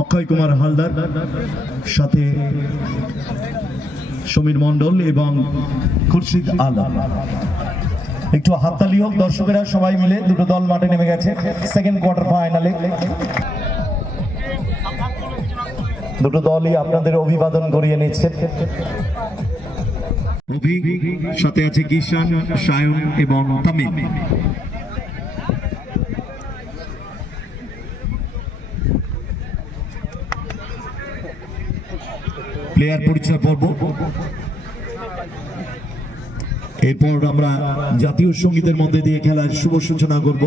অক্ষয় কুমার হালদার, সাথে সমীর মণ্ডল এবং খুরশিদ আলম। একটু হাততালি হোক, দর্শকেরা সবাই মিলে দুটো দল মাঠে নেমে গেছে সেকেন্ড কোয়ার্টার ফাইনালে দুটো দলই আপনাদের অভিবাদন করিয়ে নিচ্ছে। সাথে আছে কিষান সায়ন এবং তামিম। প্লেয়ার পরিচয় পর্ব। এরপর আমরা জাতীয় সঙ্গীতের মধ্যে দিয়ে খেলার শুভ সূচনা করব।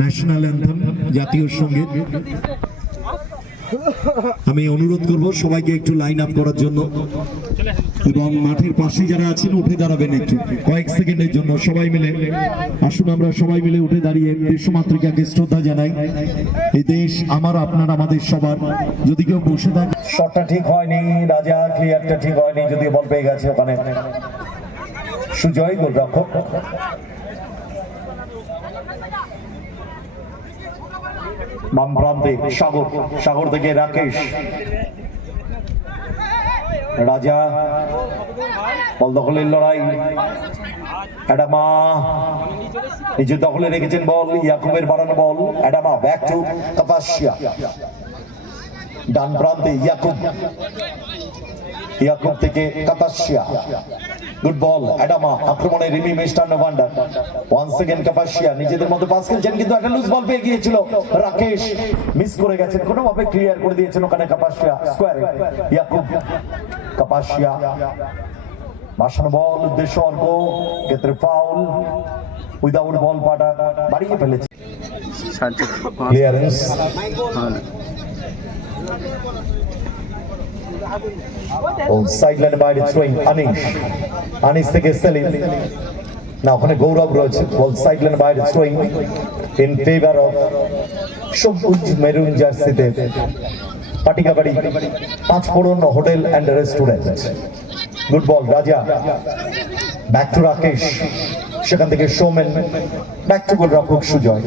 ন্যাশনাল অ্যান্থম, জাতীয় সংগীত। আমি অনুরোধ করব সবাইকে একটু লাইন আপ করার জন্য। এবং মাঠের পাশে যারা আছেন, উঠে দাঁড়াবেন একটু। কয়েক সেকেন্ডের জন্য সবাই মিলে। আসুন আমরা সবাই মিলে উঠে দাঁড়িয়ে দেশমাতৃকাকে শ্রদ্ধা জানাই। এই দেশ আমার, আপনার, আমাদের সবার। যদি কেউ বসে থাকে শটটা ঠিক হয়নি, রাজা ক্লিয়ারটা ঠিক হয়নি যদি বল পেয়ে গেছে ওখানে। সুজয় গোলরক্ষক। বাম প্রান্তে সাগর সাগর থেকে রাকেশ। রাজা, বল দখলের লড়াই। অ্যাডামা নিজে দখলে রেখেছেন বল, ইয়াকুবের বাড়ানো বল। Adama back to Kapasia. ডান প্রান্তে ইয়াকুব। ইয়াকুব থেকে কাতাসিয়া গুড বল অ্যাডামা আক্রমণে রিমি মিষ্টান্ন ভান্ডার ওয়ান সেকেন্ড কাপাসিয়া নিজেদের মধ্যে পাস খেলছেন কিন্তু একটা লুজ বল পেয়ে গিয়েছিল রাকেশ। মিস করে গেছেন কোনোভাবে ক্লিয়ার করে দিয়েছেন ওখানে কাপাসিয়া স্কোয়ারে ইয়াকুব কাপাসিয়া মাসানো বল উদ্দেশ্য অল্প ক্ষেত্রে ফাউল উইদাউট বল পাটা বাড়িয়ে ফেলেছে। ক্লিয়ারেন্স সাইডলাইনে বাইরে থ্রোয়িং আনিস আনিস থেকে সেলিম না ওখানে গৌরব রয়েছে বল সাইডলাইনে বাইরে থ্রোয়িং ইন ফেভার অফ সবুজ মেরুন জার্সিতে Patikabari Panch Phoron hotel and restaurant good ball Raja back to Rakesh সেখান থেকে সৌমেন ব্যাক টু গোল রক্ষক সুজয়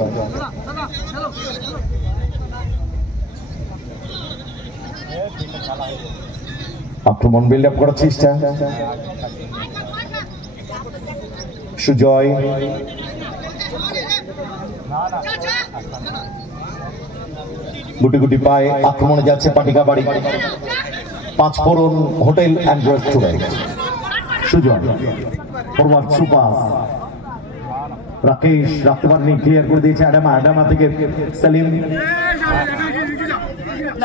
আক্রমণ বিল্ড আপ করার চেষ্টা। সুজয়। গুটি গুটি পায়ে আক্রমণে যাচ্ছে Patikabari. Panch Phoron hotel and restaurant Sujoy forward super. Rakesh রাখতে ক্লিয়ার করে দিয়েছে অ্যাডামা। অ্যাডামা থেকে সালিম।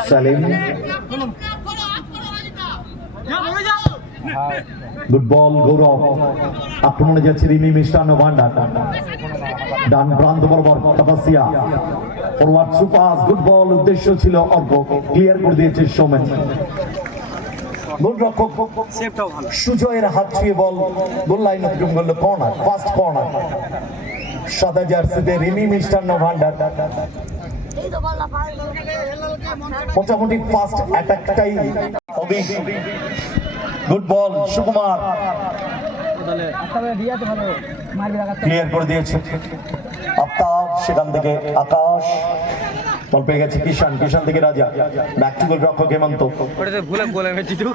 সালিম। গুড বল গৌরব আক্রমণে যাচ্ছে রিমি মিষ্টান্ন ভান্ডার ডান প্রান্ত বরাবর তাপাসিয়া ফরওয়ার্ড সুপাস গুড বল উদ্দেশ্য ছিল অল্প ক্লিয়ার করে দিয়েছে সৌমেন গোলরক্ষক সুজয়ের হাত ছুঁয়ে বল। গোল লাইন অতিক্রম করল কর্নার ফার্স্ট কর্নার সাদা জার্সিতে রিমি মিষ্টান্ন ভান্ডার মোটামুটি ফার্স্ট অ্যাটাকটাই গুড বল সুকুমার। ক্লিয়ার করে দিয়েছে। আফতাব সেখান থেকে আকাশ। বল পেয়ে গেছে কিষান কিষান থেকে রাজা। ব্যাক টু গোল রক্ষক হেমন্ত। ওটাতে ভুলে বলে মেয়েছি তো।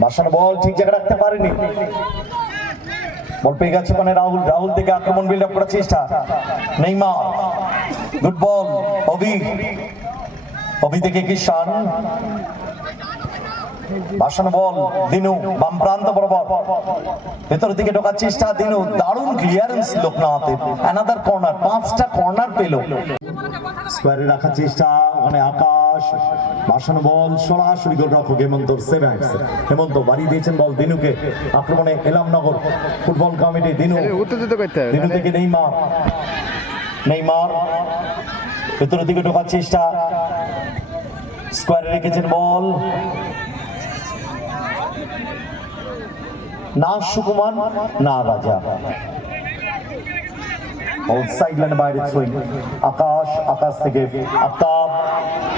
বাসানো বল ঠিক জায়গায় রাখতে পারেনি। বল পেয়ে গেছে মানে রাহুল। রাহুল থেকে আক্রমণ বিল্ড আপ করার চেষ্টা। Naima good ball Abhi. অভি থেকে কিষান বাসানো বল দিনু বাম প্রান্ত বরাবর। ভেতর দিকে ঢোকার চেষ্টা দিনু দারুণ ক্লিয়ারেন্স লোকনাথে। অ্যানাদার কর্নার পাঁচটা কর্নার পেল। স্কোয়ারে রাখার চেষ্টা ওখানে আকাশ। বল সরাসরি হেমন্ত সেভেন্স হেমন্ত বাড়িয়ে দিয়েছেন বল দিনুকে। আক্রমণে এলামনগর ফুটবল কমিটি দিনু। উত্তেজিত করতে হবে দিনু থেকে নেইমার। নেইমার ভেতরের দিকে ঢোকার চেষ্টা। স্কোয়ারে রেখেছেন বল। না সুকুমার, না রাজা। সাইড লাইন বাইরে সুইং আকাশ আকাশ থেকে আফতাব।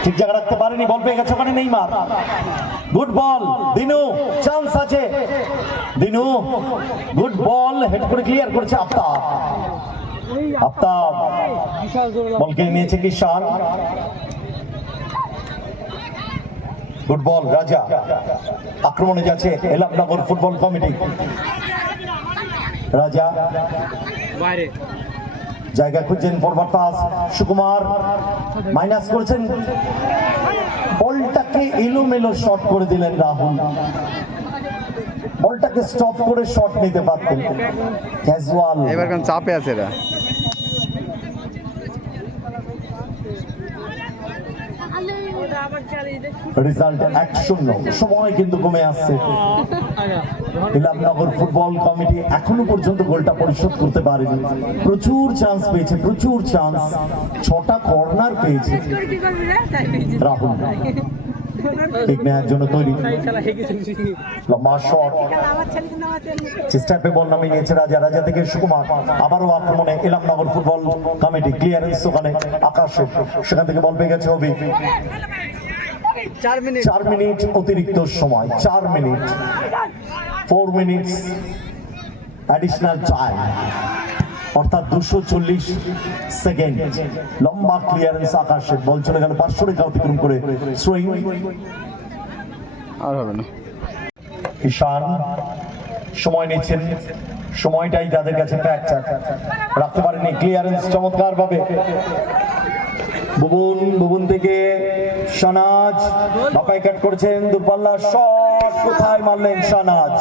ঠিক জায়গা রাখতে পারেনি, বল পেয়ে গেছে ওখানে Neymar. Good ball Dinu chance আছে। দিনু গুড বল হেড করে ক্লিয়ার করেছে আফতাব। আফতাব, বলকে নিয়েছে কিষান গুড বল রাজা। আক্রমণে যাচ্ছে এলামনগর ফুটবল কমিটি। রাজা। বাইরে। জায়গা খুঁজছেন ফরওয়ার্ড পাস সুকুমার। মাইনাস করেছেন। বলটাকে এলোমেলো শট করে দিলেন রাহুল। বলটাকে স্টপ করে শট নিতে পারতেন। ক্যাজুয়াল এবার কোন চাপে আছে এরা? রেজাল্ট এক শূন্য। সময় কিন্তু কমে আসছে। ইলামনগর ফুটবল কমিটি এখনও পর্যন্ত গোলটা পরিশোধ করতে পারেনি। প্রচুর চান্স পেয়েছে, প্রচুর চান্স ছটা কর্নার পেয়েছে। রাহুল। ঠিক জন্য তৈরি। লম্বা বল রাজা। রাজা থেকে সুকুমার। আবারও আক্রমণে ফুটবল ওখানে আকাশে। সেখান থেকে বল পেয়ে গেছে অভি চার মিনিট। চার মিনিট অতিরিক্ত সময় চার মিনিট। ফোর মিনিটস অ্যাডিশনাল টাইম অর্থাৎ দুশো চল্লিশ সেকেন্ড লম্বা ক্লিয়ারেন্স আকাশে। বল চলে গেল পাঁচশো রেখা অতিক্রম করে সুইং আর হবে না। ঈশান সময় নিচ্ছেন। সময়টাই তাদের কাছে ফ্যাক্টর রাখতে পারেনি ক্লিয়ারেন্স চমৎকার ভাবে বুবুন বুবুন থেকে সানাজ বাপাই কাট করছেন দূরপাল্লা সব কোথায় মারলেন সানাজ